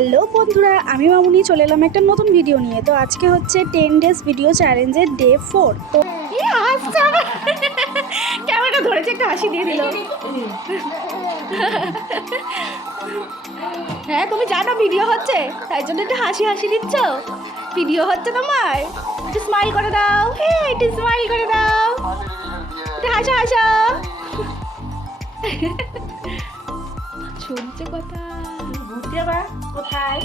Hello বন্ধুরা, আমি মামুনি চলে এলাম একটা নতুন ভিডিও নিয়ে। তো আজকে হচ্ছে 10 ডেজ ভিডিও চ্যালেঞ্জের ডে 4। তো ক্যামেরা ধরেছে, একটা হাসি দিয়ে দিল। হ্যাঁ, তুমি জানো ভিডিও হচ্ছে, তাই জন্য একটু হাসি হাসি দিচ্ছ। ভিডিও হচ্ছে তোমার, একটু স্মাইল করে দাও। হ্যাঁ, একটু স্মাইল করে দাও, একটু হাসো হাসো। শুনছে কথা কোথায়?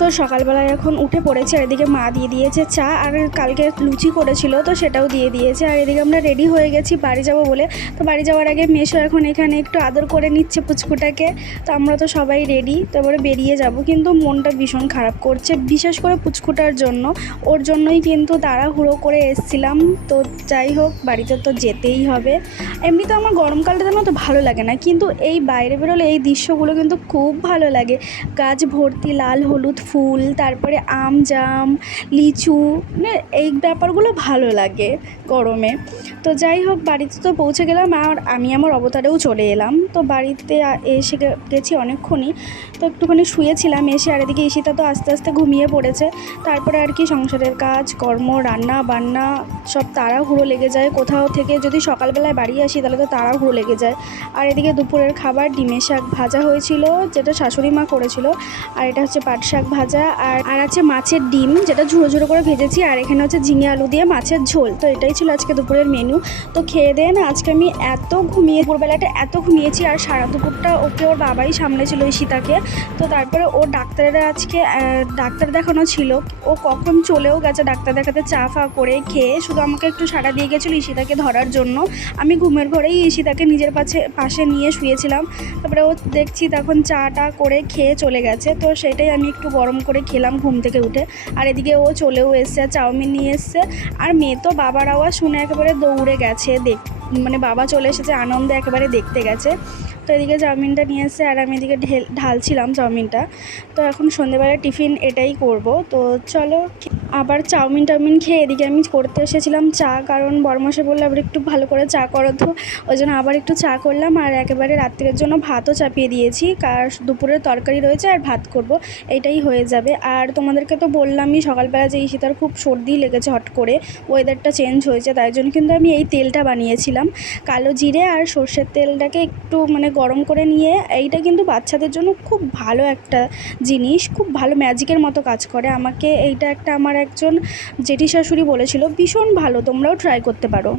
তো সকালবেলায় এখন উঠে পড়েছে, আর এদিকে মা দিয়ে দিয়েছে চা, আর কালকে লুচি করেছিল তো সেটাও দিয়ে দিয়েছে। আর এদিকে আমরা রেডি হয়ে গেছি বাড়ি যাব বলে। তো বাড়ি যাওয়ার আগে মেশো এখন এখানে একটু আদর করে নিচ্ছে পুচকুটাকে। তো আমরা তো সবাই রেডি, তারপরে বেরিয়ে যাব। কিন্তু মনটা ভীষণ খারাপ করছে, বিশেষ করে পুচকুটার জন্য। ওর জন্যই কিন্তু তাড়াহুড়ো করে এসছিলাম। তো যাই হোক, বাড়িতে তো যেতেই হবে। এমনি তো আমার গরমকালটা যেন তো ভালো লাগে না, কিন্তু এই বাইরে বেরোলে এই দৃশ্যগুলো কিন্তু খুব ভালো লাগে। গাছ ভর্তি লাল হলুদ ফুল, তারপরে আম জাম লিচু, মানে এই ব্যাপারগুলো ভালো লাগে গরমে। তো যাই হোক, বাড়িতে তো পৌঁছে গেলাম, আর আমি আমার অবতারেও চলে এলাম। তো বাড়িতে এসে গেছি অনেকক্ষণই। তো একটুখানি শুয়েছিলাম এসে, আর এদিকে ঈশিতা তো আস্তে আস্তে ঘুমিয়ে পড়েছে। তারপরে আর কি সংসারের কাজ কর্ম, রান্না বান্না সব তাড়াহুড়ো লেগে যায়। কোথাও থেকে যদি সকালবেলায় বাড়ি আসি তাহলে তো তাড়াহুড়ো লেগে যায়। আর এদিকে দুপুরের খাবার ডিমের শাক ভাজা হয়েছিল, যেটা শাশুড়ি মা করেছিল। আর এটা হচ্ছে পাট শাক ভাজা, আর আছে মাছের ডিম, যেটা ঝুড়ো ঝুড়ো করে ভেজেছি। আর এখানে হচ্ছে ঝিঙে আলু দিয়ে মাছের ঝোল। তো এটাই ছিল আজকে দুপুরের মেনু। তো খেয়ে দেয়ে না আজকে আমি দুপুরবেলাটা এত ঘুমিয়েছি, আর সারা দুপুরটা ওকে ওর বাবাই সামলেছিল ঈশিতাকে। তো তারপরে ওর ডাক্তারেরা আজকে ডাক্তার দেখানো ছিল। ও কখন চলেও গেছে ডাক্তার দেখাতে, চা ফা করে খেয়ে শুধু আমাকে একটু সাড়া দিয়ে গেছিলো ঈশিতাকে ধরার জন্য। আমি ঘুমের ঘরেই ঈশিতাকে নিজের পাশে নিয়ে শুয়েছিলাম। তারপরে ও দেখছি তখন চাটা করে খেয়ে চলে গেছে। তো সেটাই আমি একটু গরম করে খেলাম ঘুম থেকে উঠে। আর এদিকে ও চলেও এসছে, চাউমিন নিয়ে এসছে। আর মেয়ে তো বাবার আওয়াজ শুনে একেবারে দৌড়ে গেছে, মানে বাবা চলে এসেছে আনন্দে একেবারে দেখতে গেছে। তো এদিকে চাউমিনটা নিয়ে এসছে, আর আমি এদিকে ঢালছিলাম চাউমিনটা। তো এখন সন্ধ্যেবেলা টিফিন এটাই করব। তো চলো, আবার চাউমিন খেয়ে এদিকে আমি করতে এসেছিলাম চা, কারণ বড়মশাই বললে আবার একটু ভালো করে চা করো। তো ওই জন্য আবার একটু চা করলাম। আর একেবারে রাত্রের জন্য ভাতও চাপিয়ে দিয়েছি, কার দুপুরের তরকারি রয়েছে আর ভাত করব, এইটাই হয়ে যাবে। আর তোমাদেরকে তো বললামই সকালবেলা যে ঈশিতার খুব সর্দি লেগেছে, হট করে ওয়েদারটা চেঞ্জ হয়েছে, তাই জন্য কিন্তু আমি এই তেলটা বানিয়েছিলাম। কালো জিরে আর সর্ষের তেলটাকে একটু মানে গরম করে নিয়ে, এইটা কিন্তু বাচ্চাদের জন্য খুব ভালো একটা জিনিস, খুব ভালো ম্যাজিকের মতো কাজ করে। আমাকে এইটা একটা আমার একজন জেঠি শাশুড়ি বলেছিল, ভীষণ ভালো, তোমরাও ট্রাই করতে পারো।